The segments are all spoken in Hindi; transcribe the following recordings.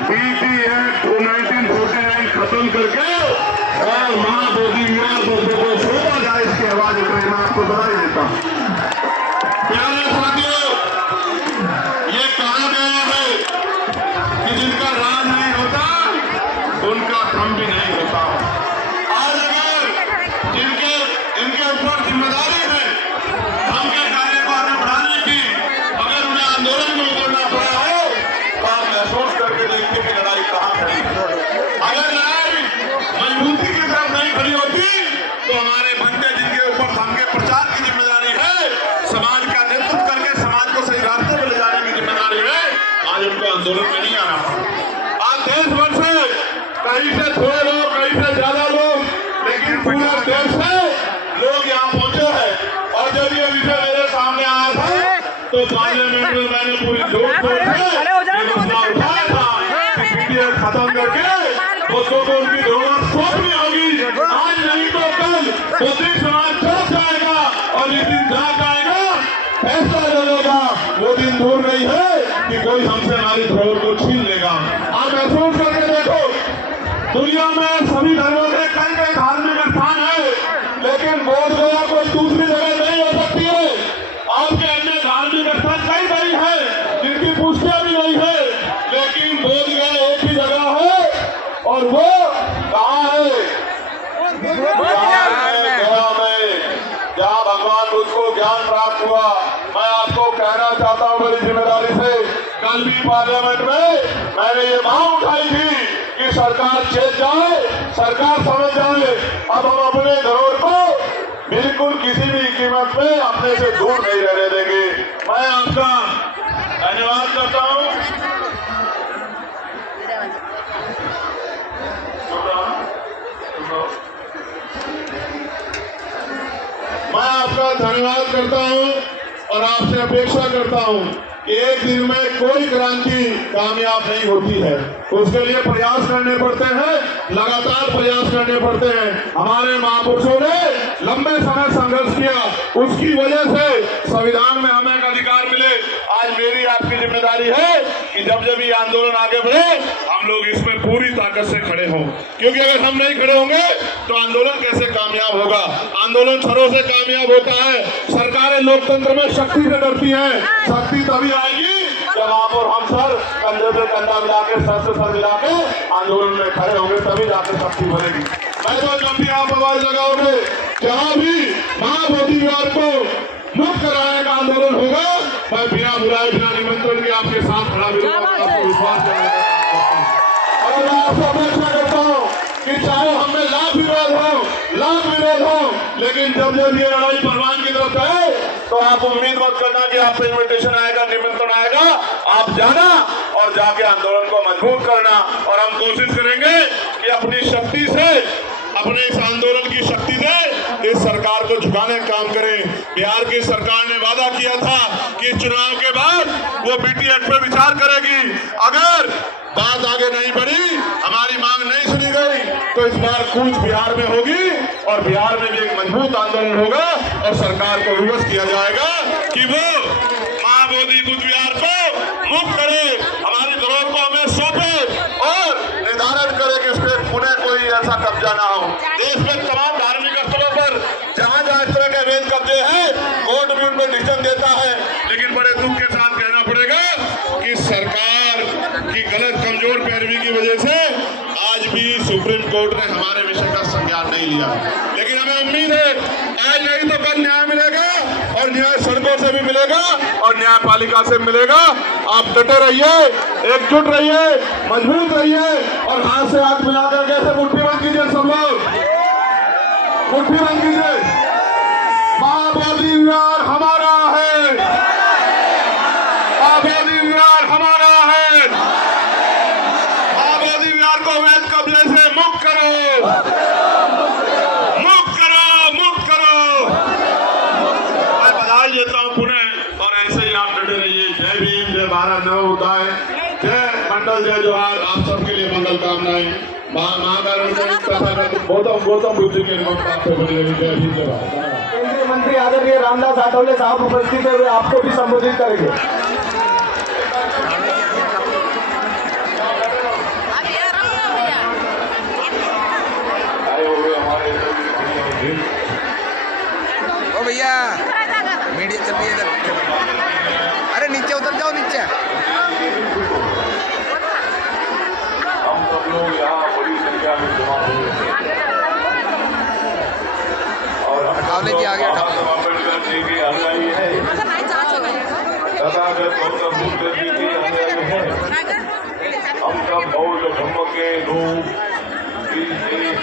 बीटी एक्ट 1949 खत्म करके और महाबोधिविहार को सौंपा जाए, इसकी आवाज उठ रही, मैं आपको बधाई देता हूं। प्यारे साथियों, ये कहा गया है कि जिनका राज नहीं होता उनका काम भी नहीं होता। आज अगर इनके ऊपर जिम्मेदारी है हम के कार्य को आगे बढ़ाने की, अगर उन्हें आंदोलन में उतरना पड़ा हो तो आप महसूस करके देखिए कि लड़ाई कहां खड़ी है। अगर लड़ाई मजबूती की तरफ नहीं खड़ी होती तो हमारे भंटे जिनके ऊपर धर्म के प्रचार की जिम्मेदारी है, समाज का नेतृत्व करके समाज को सही रास्ते पर ले जाने की जिम्मेदारी है, आज उनको आंदोलन में नहीं आना। आज देश भर से कहीं से थोड़े लोग, कहीं से ज्यादा लोग, लेकिन पूरा देश से लोग यहाँ पहुंचे हैं। और जब ये विषय मेरे सामने आया था तो पार्लियामेंट में मैंने पूरी जोर शोर से मसला उठाया था कि पीटीआई खत्म करके बच्चों को उनकी जरूरत सौंपनी होगी। आज नहीं तो कल बौद्धिक समाज चौक जाएगा और जिस दिन जाग आएगा फैसला ले लेगा, वो दिन दूर नहीं है कि कोई हमसे हमारी धरोहर को छीन लेगा। आप महसूस करके देखो, दुनिया में सभी धर्मों के कई कई धार्मिक स्थान है, लेकिन बोधगया कोई दूसरी जगह नहीं हो सकती है। आपके अन्य धार्मिक स्थल कई है जिनकी पुष्टियां भी नहीं है, लेकिन बोधगया एक ही जगह है और वो कहाँ है? गया में, जहाँ भगवान बुद्ध को ज्ञान प्राप्त हुआ। मैं आपको कहना चाहता हूँ बड़ी जिम्मेदारी से, कल भी पार्लियामेंट में मैंने ये मांग उठाई थी कि सरकार चेत जाए, सरकार समझ जाए, अब हम अपने धरोहर को बिल्कुल किसी भी कीमत पे अपने से दूर नहीं रहने देंगे। मैं आपका धन्यवाद करता हूँ। मैं आपका धन्यवाद करता हूँ और आपसे अपेक्षा करता हूँ कि एक दिन में कोई क्रांति कामयाब नहीं होती है, उसके लिए प्रयास करने पड़ते हैं, लगातार प्रयास करने पड़ते हैं। हमारे महापुरुषों ने लंबे समय संघर्ष किया, उसकी वजह से संविधान में हमें एक अधिकार मिले। आज मेरी आपकी जिम्मेदारी है कि जब जब ये आंदोलन आगे बढ़े हम लोग इसमें पूरी ताकत से खड़े हों, क्योंकि अगर हम नहीं खड़े होंगे तो आंदोलन कैसे कामयाब होगा? आंदोलन सरों से कामयाब होता है। सरकारें लोकतंत्र में शक्ति से डरती हैं, शक्ति तभी आएगी जब आप और हम सर कंधे पे कंधा मिला के, सर से सर मिला के आंदोलन में खड़े होंगे, तभी जाकर शक्ति बनेगी। मैं तो जब भी आप आवाज लगाओगे, जहाँ भी महाबोधिविहार को मुक्त कराने का आंदोलन होगा, मैं बिना बुलाए बिना निमंत्रण के आपके साथ खड़ा भी रहूंगा, आपको विश्वास दिलाना। और मैं आपसे अपेक्षा करता हूँ कि चाहे हमें लाख विरोध हो, लेकिन जब जब ये लड़ाई परवान की तरफ है तो आप उम्मीद मत करना कि आपको इन्विटेशन आएगा, निमंत्रण आएगा। आप जाना और जाके आंदोलन को मजबूत करना, और हम कोशिश करेंगे कि अपनी शक्ति से, अपने इस आंदोलन की शक्ति से इस सरकार को झुकाने का काम करें। बिहार की सरकार ने वादा किया था कि चुनाव के बाद वो बीटी एक्ट पे विचार करेगी। अगर बात आगे नहीं बढ़ी, हमारी मांग नहीं सुनी गई, तो इस बार कूच बिहार में होगी और बिहार में भी एक मजबूत आंदोलन होगा और सरकार को विवश किया जाएगा कि वो महाबोधि कूच बिहार को मुक्त करे, हमारी धरोहर को हमें सौंपे और निर्धारित करे कि इस पे पुनः कोई ऐसा कब्जा ना हो। देश में तमाम धार्मिक स्थलों पर जहाँ जहाँ इस तरह के अवैध कब्जे हैं, कोर्ट भी उनको डिसीजन देता है, लेकिन बड़े दुख के साथ कहना पड़ेगा कि सरकार की गलत कमजोर पैरवी की वजह से आज भी सुप्रीम कोर्ट ने हमारे विषय का संज्ञान नहीं लिया। लेकिन हमें उम्मीद है आज नहीं तो कल न्याय मिलेगा, और न्याय सड़कों से भी मिलेगा और न्यायपालिका से मिलेगा। आप डटे रहिए, एकजुट रहिए, मजबूत रहिए और हाथ से हाथ मिलाकर कैसे मुट्ठी बंद कीजिए, सब लोग मुट्ठी बंद कीजिए। महाबोधिविहार हमारा है, महाबोधिविहार हमारा है। महाबोधिविहार को अवैध कब्जे से मुक्त करो, मुक्त करो, मुक्त करो। मैं बधाई देता हूँ पुनः, और ऐसे ही आप डटे रहिए। जय भीम, जय भारत, नव उदय, जय मंडल, जय जोहार। आप सबके लिए मंगल कामनाएं। गौतम बुद्ध के जय भीम, जय भारत। केंद्रीय मंत्री आदरणीय रामदास आठवले साहब उपस्थित है, वे आपको भी संबोधित करेंगे।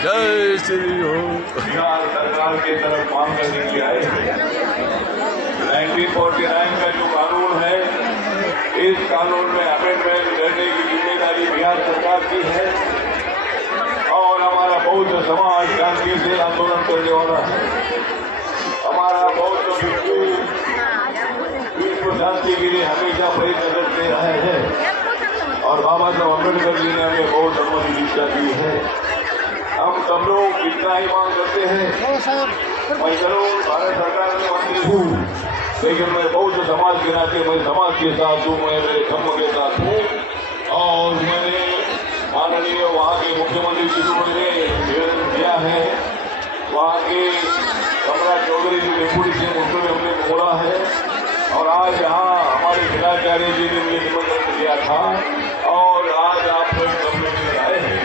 जय श्री राम। बिहार सरकार की तरफ मांग करने के लिए आए हैं। 1949 का जो कानून है, इस कानून में अमेंडमेंट करने की जिम्मेदारी बिहार सरकार की है और हमारा बौद्ध समाज शांतिशील आंदोलन करने वाला है। हमारा बौद्ध भिक्षु विश्व शांति के लिए हमेशा प्रयत्न दे रहे हैं और बाबा साहब अम्बेडकर जी ने हमें बहुत सम्मति दीक्षा दी है। हम सब लोग इतना ही मांग करते हैं। मैं जरूर भारत सरकार में मंत्री हूँ, लेकिन मैं बौद्ध समाज के नाते मैं समाज के साथ हूँ, मैं मेरे धर्म के साथ हूँ और मैंने माननीय वहाँ के मुख्यमंत्री जी को मैंने निवेदन किया है। वहाँ के कमला चौधरी जी डिप्टी सिंह उनको भी हमने मोड़ा है और आज यहाँ हमारे जिलाचार्य जी ने मुझे निमंत्रण दिया था और आज आप लोग सब लोग आए हैं।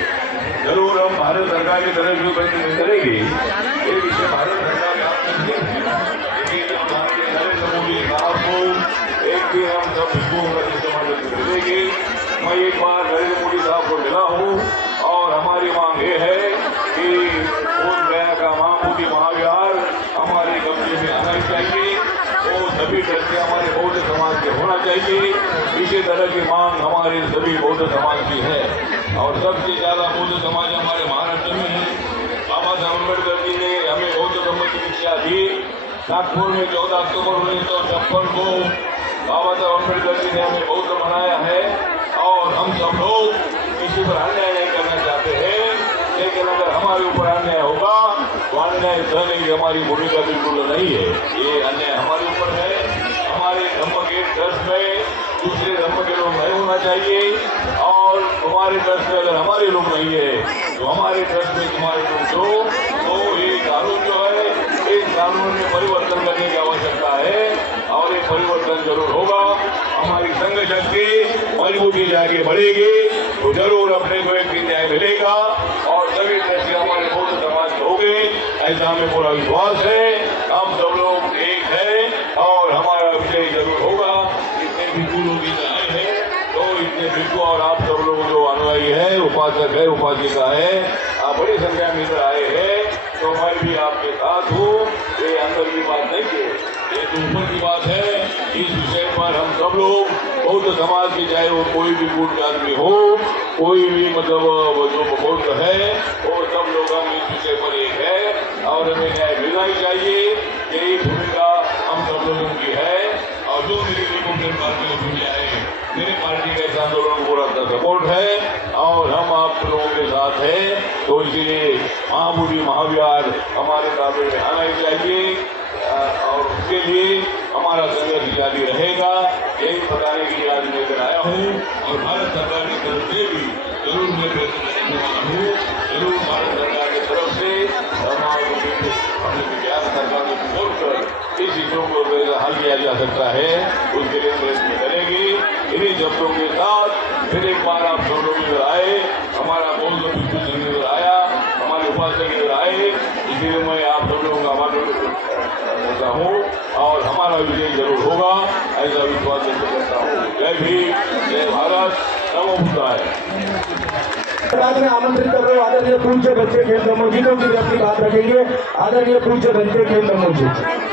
जरूर हम भारत सरकार की तरफ से प्रयत्न करेंगे। ये विषय भारत सरकार में आप लेकिन हमारे नरेंद्र मोदी साहब को एक दिन हम सब विश्वों का समर्थन करेंगे। मैं एक बार नरेंद्र मोदी साहब को मिला हूँ और हमारी मांग ये है कि बोध गया का महाबोधि महाविहार हमारे कब्जे में आना चाहिए। वो सभी तरह से हमारे बौद्ध समाज के होना चाहिए। इसी तरह की मांग हमारे सभी बौद्ध समाज की है और सबसे ज्यादा बौद्ध समाज हमारे महाराष्ट्र में है। बाबा साहब अम्बेडकर जी ने हमें बौद्ध धर्म की शिक्षा दी। नागपुर में 14 अक्टूबर 1956 को बाबा साहब अम्बेडकर जी ने हमें बौद्ध बनाया है और हम सब लोग किसी पर अन्याय नहीं करना चाहते हैं, लेकिन अगर हमारे ऊपर अन्याय होगा तो अन्याय सहने की हमारी भूमिका बिल्कुल नहीं है। ये अन्याय हमारे ऊपर है। हमारे धर्म के ट्रस्ट में दूसरे धर्म के लोग नहीं होना चाहिए और तुम्हारे ट्रस्ट में अगर हमारे लोग नहीं है तो हमारे ट्रस्ट में तुम्हारे लोग दो। तो ये कानून जो है, इस कानून में परिवर्तन करने की आवश्यकता है और ये परिवर्तन जरूर होगा। हमारी संघ शक्ति मजबूती से आगे बढ़ेगी तो जरूर अपने को एक न्याय मिलेगा और सभी तरह से हमारे बौद्ध समाज हो गए, ऐसा हमें पूरा विश्वास है। हम सब लोग एक है और हमारा विजय जरूर होगा। इतने भिक्षु लोग आए हैं तो इतने भिक्षु और आप सब लोग जो अनुयायी है, उपासक है, उपासिका है, आप बड़ी संख्या में इधर आए हैं तो मैं भी आपके साथ हूँ। ये अंदर की बात नहीं है, ये तो ऊपर की बात है। इस विषय पर हम सब लोग बौद्ध समाज के, चाहे वो कोई भी बौद्ध आदमी हो, कोई भी मतलब जो बौद्ध है, वो सब लोग हम इस विषय पर एक है और हमें न्याय मिलना ही चाहिए। यही भूमिका हम सब लोगों की है और जो मेरी रिपब्लिकन पार्टी की भूमिका है, मेरी पार्टी का इस आंदोलन को पूरा सपोर्ट है और हम आप लोगों के साथ हैं। तो इसलिए महाबोधि महाविहार हमारे ताबे में आना ही चाहिए और उसके लिए हमारा संघर्ष जारी रहेगा। यही बताने के लिए आज लेकर आया हूँ और भारत सरकार की तरफ से भी जरूर मैं प्रयत्न करने वाला हूँ। जरूर भारत सरकार की तरफ से अपने बिहार सरकार को छोड़कर इस चीजों को हल किया जा सकता है, उसके लिए प्रयत्न करेंगे। इन्हीं शब्दों के साथ फिर एक बार आप सब लोग इधर आए, हमारा बौद्ध भिक्षु संघ इधर आया, हमारे उपासक इधर आए, इसलिए मैं आप सब लोगों का आभार करता हूँ और हमारा विजय जरूर होगा, ऐसा विश्वास व्यक्त करता हूँ। जय भीम, जय भारत, नमो बुद्धाय। बाद में आमंत्रित कर रहे हो आदरणीय पूज्य बच्चे खेल कमोजी को भी अपनी बात रखेंगे। आदरणीय पूज्य बच्चे खेल कमोजी।